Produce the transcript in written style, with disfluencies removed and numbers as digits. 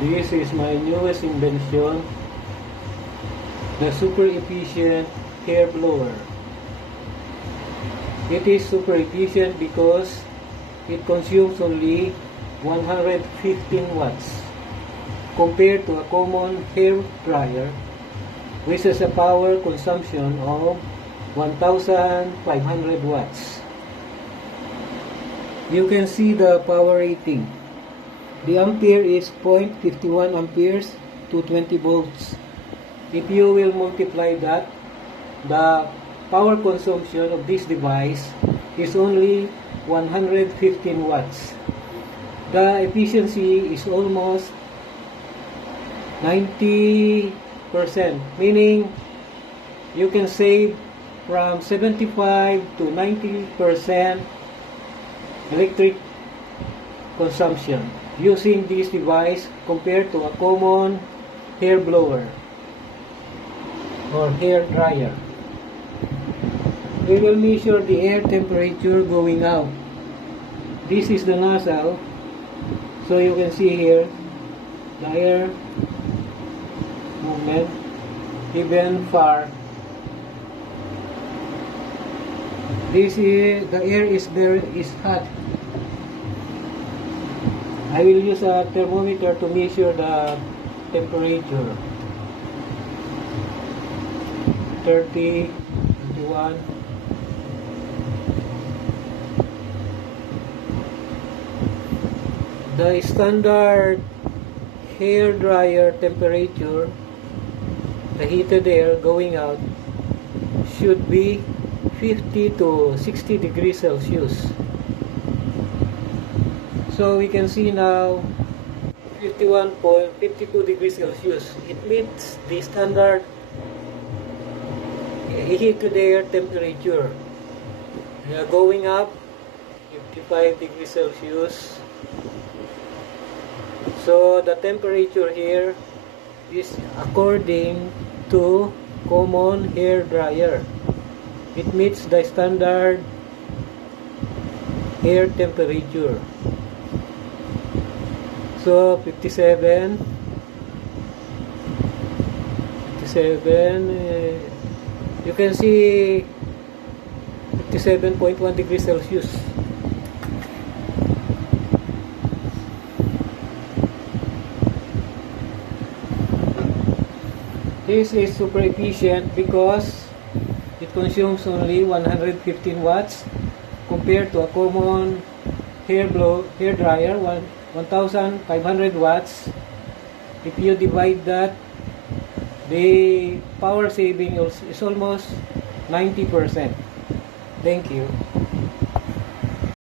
This is my newest invention, the super efficient hair blower. It is super efficient because it consumes only 115 watts compared to a common hair dryer, which has a power consumption of 1500 watts. You can see the power rating. The ampere is 0.51 amperes to 20 volts. If you will multiply that, the power consumption of this device is only 115 watts. The efficiency is almost 90%, meaning you can save from 75 to 90% electric consumption using this device compared to a common hair blower or hair dryer. We will measure the air temperature going out. This is the nozzle, so you can see here the air movement even far. The air is hot. I will use a thermometer to measure the temperature. 30, 31. The standard hair dryer temperature, the heated air going out, should be 50 to 60 degrees Celsius. So we can see now 51.52 degrees Celsius. It meets the standard heated air temperature. Going up 55 degrees Celsius. So the temperature here is according to common hair dryer. It meets the standard air temperature. So 57, you can see 57.1 degrees Celsius. This is super efficient because it consumes only 115 watts compared to a common hair dryer, 1500 watts. If you divide that, the power saving is almost 90%. Thank you.